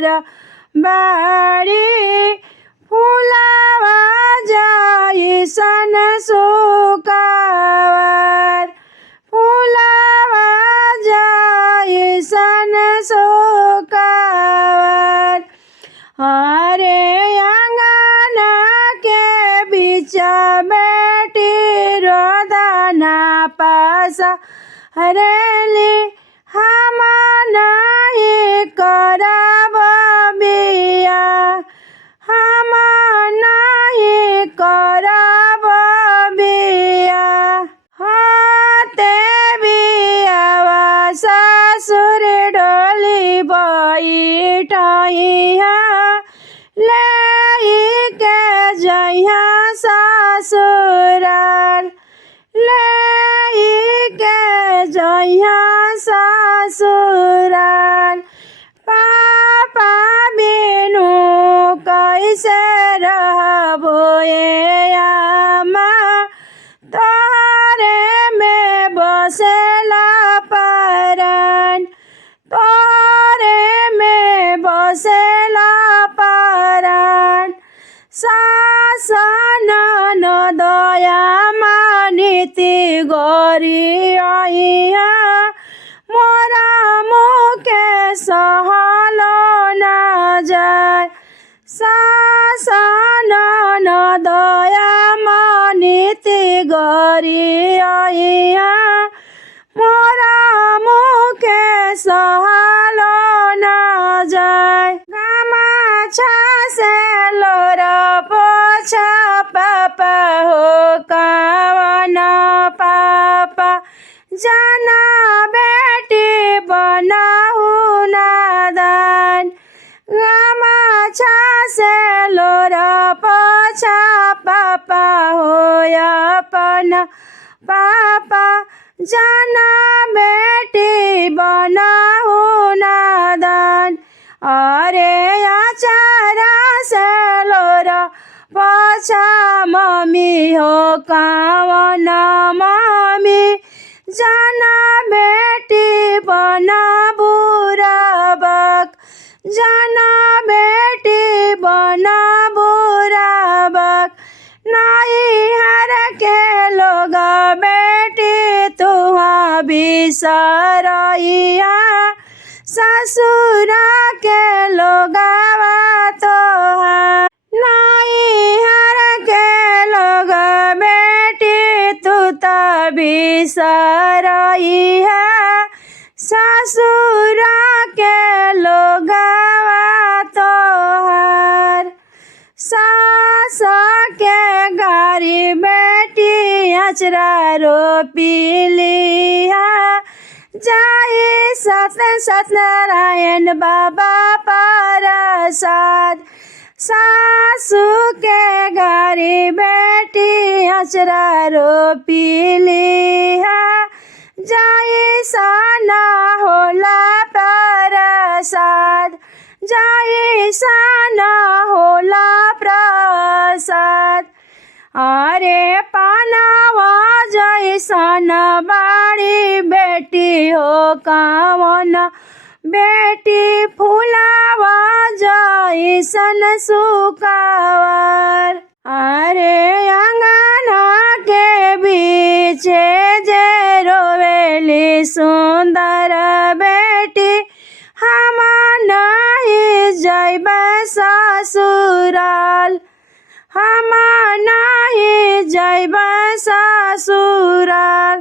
घर बारी फुलावा जैसन सुकावर फुलावा जैसन सुकावर हरे अंगना के बीच बेटी रोदना पास हरेली हम नहीं करब बिया हम नहीं करब बिया हाथे बियावा ससुर डोली बैठइहा लेके जइहा ससुराल लेके जइहा ससुराल पापा बिनु कैसे रहबो ए आमा तोहरे में बसेला परान तोहरे में बसेला परान सास ननदया मानिति गरी आइहा मोरा मुखे सहलो ना जाय सास ननदया मानिति गरी आइहा मोरा मुखे सहलो ना जाय गामाछा से लोर पोछा पापा हो कावन पापा जाना बेटी बनाऊ नादान गामाछा से लोर पोछा पापा हो अपन पापा जाना बेटी बनाऊ नादान अरे आचारा से लोर पोछा मम्मी हो कावन मम्मी जाना बेटी बना बुराबक जाना बेटी बना बुराबक नहीं हर के लोग बेटी तुहा बिसरइया ससुरा के लोगवा तोहार नहीं हर के लोग बेटी तू त बिसरइहा ससुरा के लोगवा तोहार सास के गारी बेटी अचरा रोपिलिहा जाई सत्यनारायण बाबा प्रसाद सासू के गारी बेटी अचरा रोपिलिहा जाई साना होला प्रसाद जाई साना होला प्रसाद अरे पानावा जैसन बाड़ी बेटी हो कावन बेटी फुलावा जैसन सुकावर अरे अंगना के बीचे जे रोवेली सुंदर बेटी हम नहीं जइब ससुराल हम नहीं जइब ससुराल